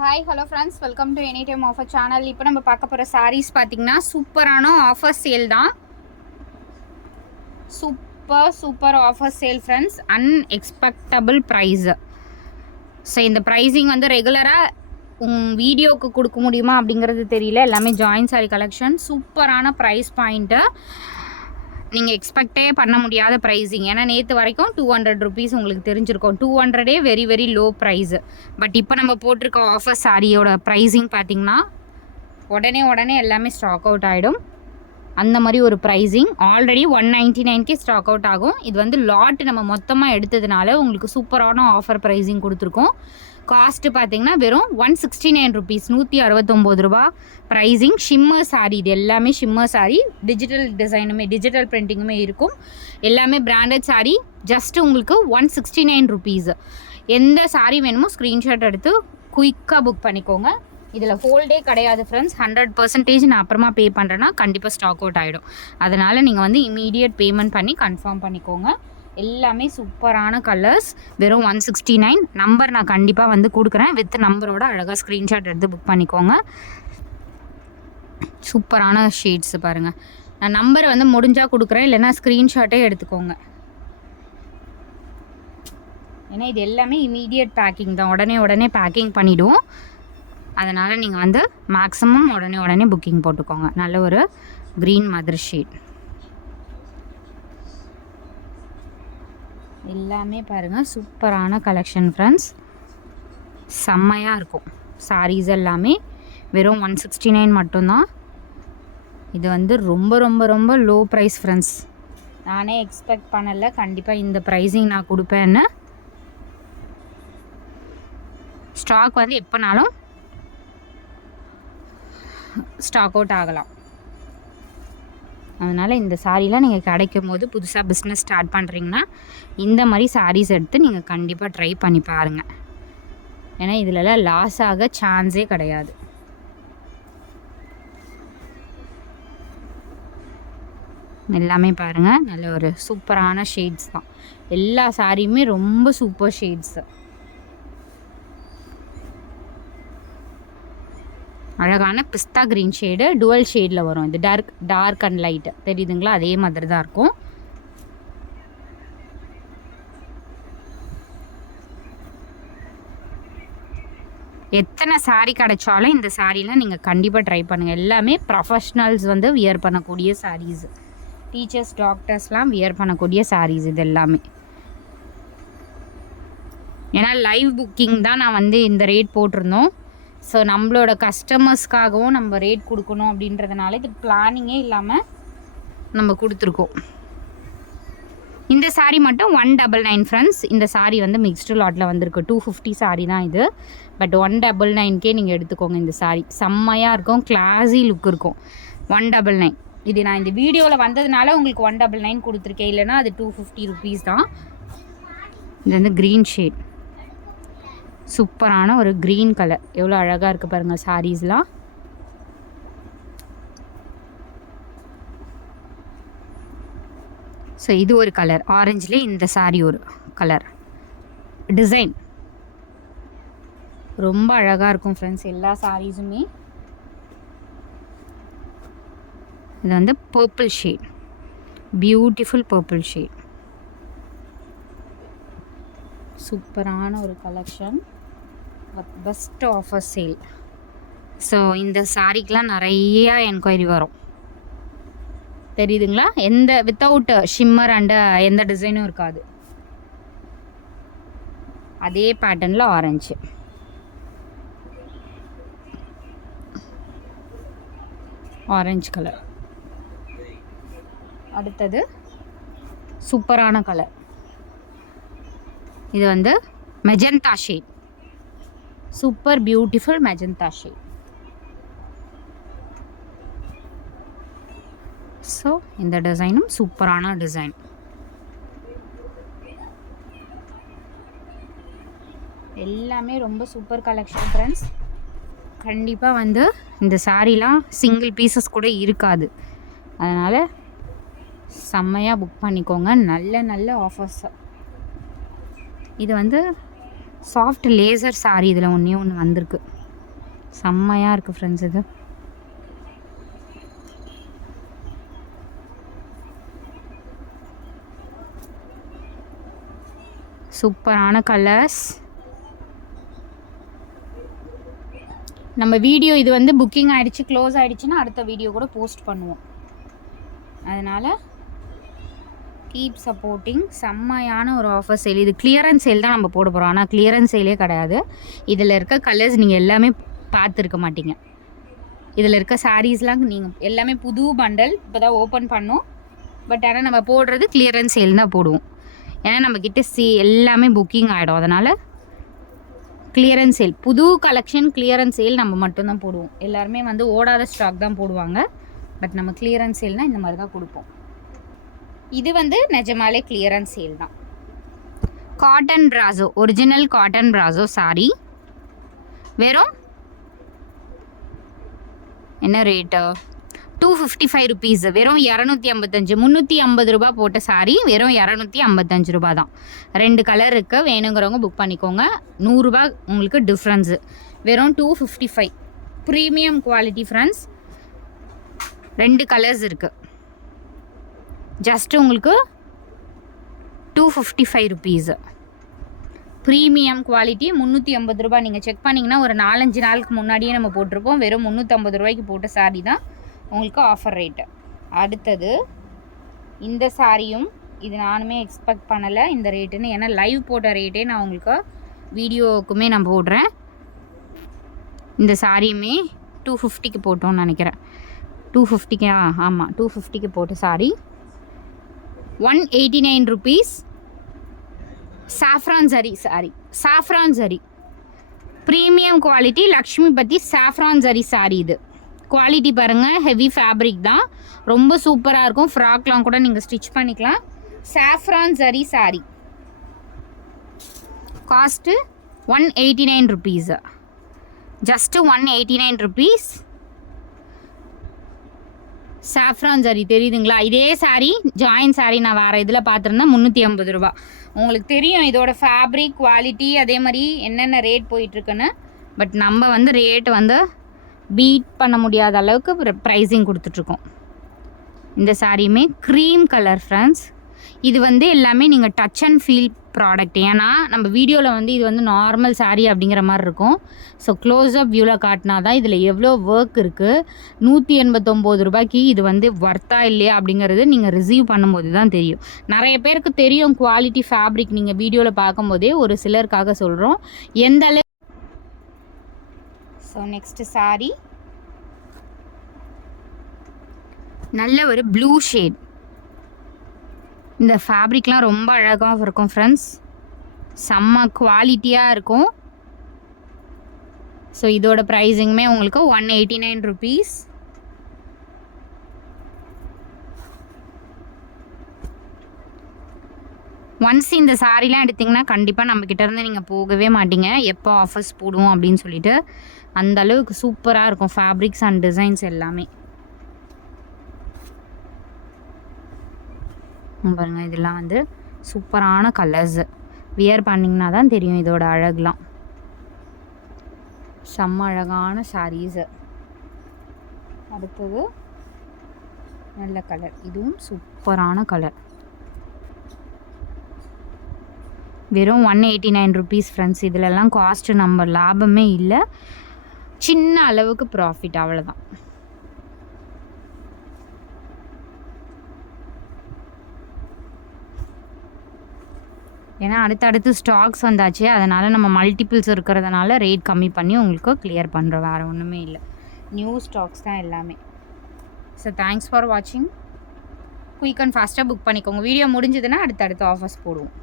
Hi hello friends, welcome to any time offer channel. இப்போ நம்ம பார்க்க போகிற சாரீஸ் பார்த்திங்கன்னா சூப்பரான ஆஃபர் சேல் தான். Super offer sale friends. Unexpectable price. So இந்த ப்ரைஸிங் வந்து ரெகுலராக வீடியோவுக்கு கொடுக்க முடியுமா அப்படிங்கிறது தெரியல. எல்லாமே ஜாயின் சாரி கலெக்ஷன். சூப்பரான ப்ரைஸ் பாயிண்ட்டு. நீங்கள் எக்ஸ்பெக்டே பண்ண முடியாத ப்ரைஸிங். ஏன்னா நேற்று வரைக்கும் 200 ருபீஸ் உங்களுக்கு தெரிஞ்சிருக்கும். 200 very very low price. But இப்போ நம்ம போட்டிருக்க ஆஃபர் சாரியோட ப்ரைஸிங் பார்த்திங்கன்னா உடனே எல்லாமே ஸ்டாக் அவுட் ஆகிடும். அந்த மாதிரி ஒரு ப்ரைஸிங். ஆல்ரெடி 199க்கே ஸ்டாக் அவுட் ஆகும். இது வந்து லாட் நம்ம மொத்தமாக எடுத்ததுனால உங்களுக்கு சூப்பரான ஆஃபர் ப்ரைஸிங் கொடுத்துருக்கோம். காஸ்ட்டு பார்த்தீங்கன்னா வெறும் 169 ருபீஸ், 169 ரூபா ப்ரைஸிங். ஷிம்மர் சாரீ, இது எல்லாமே ஷிம்மர் சாரீ. டிஜிட்டல் டிசைனுமே டிஜிட்டல் பிரிண்டிங்குமே இருக்கும். எல்லாமே பிராண்டட் சாரீ. ஜஸ்ட்டு உங்களுக்கு 169 ருபீஸ். எந்த சாரீ வேணுமோ ஸ்க்ரீன்ஷாட் எடுத்து குயிக்காக புக் பண்ணிக்கோங்க. இதில் ஹோல்டே கிடையாது ஃப்ரெண்ட்ஸ். 100% நான் அப்புறமா பே பண்ணுறேன்னா கண்டிப்பாக ஸ்டாக் அவுட் ஆகிடும். அதனால் நீங்கள் வந்து இமீடியட் பேமெண்ட் பண்ணி கன்ஃபார்ம் பண்ணிக்கோங்க. எல்லாமே சூப்பரான கலர்ஸ். வெறும் 169. நம்பர் நான் கண்டிப்பாக வந்து கொடுக்குறேன். வித் நம்பரோட அழகாக ஸ்க்ரீன்ஷாட் எடுத்து புக் பண்ணிக்கோங்க. சூப்பரான ஷேட்ஸு பாருங்கள். நான் நம்பரை வந்து முடிஞ்சால் கொடுக்குறேன், இல்லைன்னா ஸ்க்ரீன்ஷாட்டே எடுத்துக்கோங்க. ஏன்னா இது எல்லாமே இமீடியட் பேக்கிங் தான். உடனே பேக்கிங் பண்ணிவிடுவோம். அதனால் நீங்கள் வந்து மேக்ஸிமம் உடனே புக்கிங் போட்டுக்கோங்க. நல்ல ஒரு க்ரீன் மதர் ஷேட். எல்லாமே பாருங்கள் சூப்பரான கலெக்ஷன் ஃப்ரெண்ட்ஸ். செம்மையாக இருக்கும் சாரீஸ் எல்லாமே. வெறும் 169 மட்டும்தான். இது வந்து ரொம்ப லோ ப்ரைஸ் ஃப்ரெண்ட்ஸ். நானே எக்ஸ்பெக்ட் பண்ணலை கண்டிப்பாக இந்த ப்ரைஸிங் நான் கொடுப்பேன்னு. ஸ்டாக் வந்து எப்போனாலும் ஸ்டாக் அவுட் ஆகலாம். அதனால் இந்த சாரீலாம் நீங்கள் கிடைக்கும் போது புதுசாக பிஸ்னஸ் ஸ்டார்ட் பண்ணுறீங்கன்னா இந்த மாதிரி சாரீஸ் எடுத்து நீங்கள் கண்டிப்பாக ட்ரை பண்ணி பாருங்கள். ஏன்னா இதிலலாம் லாஸ் ஆக சான்ஸே கிடையாது. எல்லாமே பாருங்கள் நல்ல ஒரு சூப்பரான ஷேட்ஸ் தான். எல்லா சாரியுமே ரொம்ப சூப்பர் ஷேட்ஸு. அழகான பிஸ்தா க்ரீன் ஷேடு, டுவல் ஷேடில் வரும். இது டார்க் அண்ட் லைட்டு தெரியுதுங்களா? அதே மாதிரி தான் இருக்கும். எத்தனை சாரீ கிடைச்சாலும் இந்த சாரீலாம் நீங்கள் கண்டிப்பாக ட்ரை பண்ணுங்கள். எல்லாமே ப்ரொஃபஷ்னல்ஸ் வந்து வியர் பண்ணக்கூடிய சாரீஸ். டீச்சர்ஸ், டாக்டர்ஸ்லாம் வியர் பண்ணக்கூடிய சாரீஸ் இது எல்லாமே. ஏன்னா லைவ் புக்கிங் தான் நான் வந்து இந்த ரேட் போட்டிருந்தோம். ஸோ நம்மளோட கஸ்டமர்ஸ்க்காகவும் நம்ம ரேட் கொடுக்கணும் அப்படின்றதுனால இது பிளானிங்கே இல்லாமல் நம்ம கொடுத்துருக்கோம். இந்த சாரீ மட்டும் 199 ஃப்ரெண்ட்ஸ். இந்த சாரீ வந்து மிக்ஸ்டு லாட்டில் வந்திருக்கு. 250 சாரீ தான் இது. பட் 199க்கே நீங்கள் எடுத்துக்கோங்க. இந்த சாரீ செம்மையாக இருக்கும். கிளாஸி லுக் இருக்கும். 199. இது நான் இந்த வீடியோவில் வந்ததுனால உங்களுக்கு 199 கொடுத்துருக்கேன். இல்லைனா அது 250 ருபீஸ் தான். இது வந்து க்ரீன் ஷேட். சூப்பரான ஒரு க்ரீன் கலர். எவ்வளோ அழகாக இருக்குது பாருங்கள் சாரீஸ்லாம். ஸோ இது ஒரு கலர். ஆரஞ்சுலேயே இந்த சாரீ ஒரு கலர் டிசைன். ரொம்ப அழகாக இருக்கும் ஃப்ரெண்ட்ஸ் எல்லா சாரீஸுமே. இது வந்து purple shade. Beautiful purple shade. சூப்பரான ஒரு collection. Best offer sale. So இந்த சாரீக்கெலாம் நிறையா என்கொயரி வரும். தெரியுதுங்களா? எந்த வித்தவுட் ஷிம்மர் அண்டு எந்த டிசைனும் இருக்காது. அதே பேட்டர்னில் ஆரஞ்சு. Orange colour. அடுத்தது சூப்பரான கலர். இது வந்து magenta shade. Super beautiful magenta shade. So இந்த டிசைனும் சூப்பரான டிசைன். எல்லாமே ரொம்ப சூப்பர் கலெக்ஷன் ஃப்ரெண்ட்ஸ். கண்டிப்பாக வந்து இந்த சாரீலாம் சிங்கிள் பீசஸ் கூட இருக்காது. அதனால் செம்மையாக புக் பண்ணிக்கோங்க. நல்ல ஆஃபர்ஸ். இது வந்து சாஃப்ட் லேசர் சாரீ. இதில் ஒன்று வந்திருக்கு. செம்மையாக இருக்குது ஃப்ரெண்ட்ஸ். இது சூப்பரான கலர்ஸ். நம்ம வீடியோ இது வந்து புக்கிங் ஆகிடுச்சு, க்ளோஸ் ஆகிடுச்சுன்னா அடுத்த வீடியோ கூட போஸ்ட் பண்ணுவோம். அதனால் கீப் சப்போர்ட்டிங். செம்மையான ஒரு ஆஃபர் சேல். இது கிளியரன்ஸ் சேல் தான் நம்ம போட போகிறோம். ஆனால் கிளியரன்ஸ் சேலே கிடையாது. இதில் இருக்க கலர்ஸ் நீங்கள் எல்லாமே பார்த்துருக்க மாட்டீங்க. இதில் இருக்க சாரீஸ்லாம் நீங்கள் எல்லாமே புது பண்டல் இப்போ தான் ஓப்பன் பண்ணோம். பட் ஆனால் நம்ம போடுறது கிளியரன்ஸ் சேல் தான் போடுவோம். ஏன்னா நம்மக்கிட்ட எல்லாமே புக்கிங் ஆகிடும். அதனால் கிளியரன்ஸ் சேல், புது கலெக்ஷன் கிளியரன்ஸ் சேல் நம்ம மட்டும்தான் போடுவோம். எல்லாருமே வந்து ஓடாத ஸ்டாக் தான் போடுவாங்க. பட் நம்ம கிளியரன்ஸ் சேல்னால் இந்த மாதிரி தான் கொடுப்போம். இது வந்து நிஜமாலே கிளியரன்ஸ் சேல் தான். Cotton brasso, original cotton brasso sorry. வெறும் என்ன ரேட்டு? 255 ருபீஸ். வெறும் 255, 350 ரூபா போட்ட சாரி வெறும் 255 ரூபா தான். 2 கலர் இருக்குது, வேணுங்கிறவங்க புக் பண்ணிக்கோங்க. 100 ரூபா உங்களுக்கு டிஃப்ரென்ஸு. வெறும் 255. Premium quality friends. 2 கலர்ஸ் இருக்குது. ஜஸ்ட்டு உங்களுக்கு 255 ருபீஸு. ப்ரீமியம் குவாலிட்டி 350 ரூபா. நீங்கள் செக் பண்ணிங்கன்னா ஒரு 4-5 நாளுக்கு முன்னாடியே நம்ம போட்டிருப்போம். வெறும் 350 ரூபாய்க்கு போட்ட சாரி தான் உங்களுக்கு ஆஃபர் ரேட்டு. அடுத்தது இந்த சாரியும் இது நானுமே எக்ஸ்பெக்ட் பண்ணலை இந்த ரேட்டுன்னு. ஏன்னா லைவ் போட்ட ரேட்டே நான் உங்களுக்கு வீடியோவுக்குமே நான் போடுறேன். இந்த சாரியுமே 250க்கு போட்டோன்னு நினைக்கிறேன். 250க்கு ஆமாம் 250க்கு போட்ட sari 189 rupees. Saffron zari sari. Saffron zari premium quality Lakshmipathi saffron zari sari. இது குவாலிட்டி பாருங்கள், ஹெவி ஃபேப்ரிக் தான், ரொம்ப சூப்பராக இருக்கும். ஃப்ராக்லாம் கூட நீங்கள் ஸ்டிச் பண்ணிக்கலாம். Saffron zari sari cost 189 rupees. Just 189 rupees. Saffron zari தெரியுதுங்களா? இதே சாரி ஜாயின் சாரி நான் வேறு இதில் பார்த்துருந்தேன் 350 ரூபா. உங்களுக்கு தெரியும் இதோட ஃபேப்ரிக் குவாலிட்டி அதே மாதிரி என்னென்ன ரேட் போயிட்டுருக்குன்னு. பட் நம்ம வந்து ரேட் வந்து பீட் பண்ண முடியாத அளவுக்கு ப்ரைஸிங் கொடுத்துட்ருக்கோம். இந்த சாரியுமே க்ரீம் கலர் ஃப்ரெண்ட்ஸ். இது வந்து எல்லாமே நீங்கள் டச் அண்ட் ஃபீல் ப்ராடக்ட். ஏன்னா நம்ம வீடியோவில் வந்து இது வந்து நார்மல் சாரீ அப்படிங்கிற மாதிரி இருக்கும். ஸோ க்ளோஸ்அப் வியூவில் காட்டினா தான் இதில் எவ்வளோ ஒர்க் இருக்குது. 189 ரூபாய்க்கு இது வந்து வர்த்தா இல்லையா அப்படிங்கிறது நீங்கள் ரிசீவ் பண்ணும்போது தான் தெரியும். நிறைய பேருக்கு தெரியும் குவாலிட்டி ஃபேப்ரிக். நீங்கள் வீடியோவில் பார்க்கும்போதே ஒரு சிலருக்காக சொல்கிறோம் எந்த அளவு. ஸோ நெக்ஸ்ட்டு சாரி நல்ல ஒரு ப்ளூ ஷேட். இந்த ஃபேப்ரிக்லாம் ரொம்ப அழகாக இருக்கும் ஃப்ரெண்ட்ஸ். செம்ம குவாலிட்டியாக இருக்கும். ஸோ இதோட ப்ரைஸிங்குமே உங்களுக்கு 189 ருபீஸ். ஒன்ஸ் இந்த சாரீலாம் எடுத்திங்கன்னா கண்டிப்பாக நம்மக்கிட்ட இருந்து நீங்கள் போகவே மாட்டீங்க. எப்போ ஆஃபர்ஸ் போடுவோம் அப்படின்னு சொல்லிட்டு அந்த அளவுக்கு சூப்பராக இருக்கும் ஃபேப்ரிக்ஸ் அண்ட் டிசைன்ஸ் எல்லாமே. பாருங்கள், இதெல்லாம் வந்து சூப்பரான கலர்ஸு. வியர் பண்ணிங்கன்னா தான் தெரியும் இதோட அழகுலாம். செம்ம அழகான சாரீஸு. அடுத்தது நல்ல கலர், இதுவும் சூப்பரான கலர். வெறும் 189 ருபீஸ் ஃப்ரெண்ட்ஸ். இதிலெல்லாம் காஸ்ட்டு நம்ம லாபமே இல்லை, சின்ன அளவுக்கு ப்ராஃபிட், அவ்வளோதான். ஏன்னா அடுத்தடுத்து ஸ்டாக்ஸ் வந்தாச்சு, அதனால் நம்ம மல்டிபிள்ஸ் இருக்கிறதுனால ரேட் கம்மி பண்ணி உங்களுக்கு கிளியர் பண்ணுறோம். வேறு ஒன்றுமே இல்லை, நியூ ஸ்டாக்ஸ் தான் எல்லாமே. ஸோ தேங்க்ஸ் ஃபார் வாட்சிங். குயிக் அண்ட் ஃபாஸ்ட்டாக புக் பண்ணிக்கோங்க. வீடியோ முடிஞ்சதுன்னா அடுத்தடுத்து ஆஃபர்ஸ் போடுவோம்.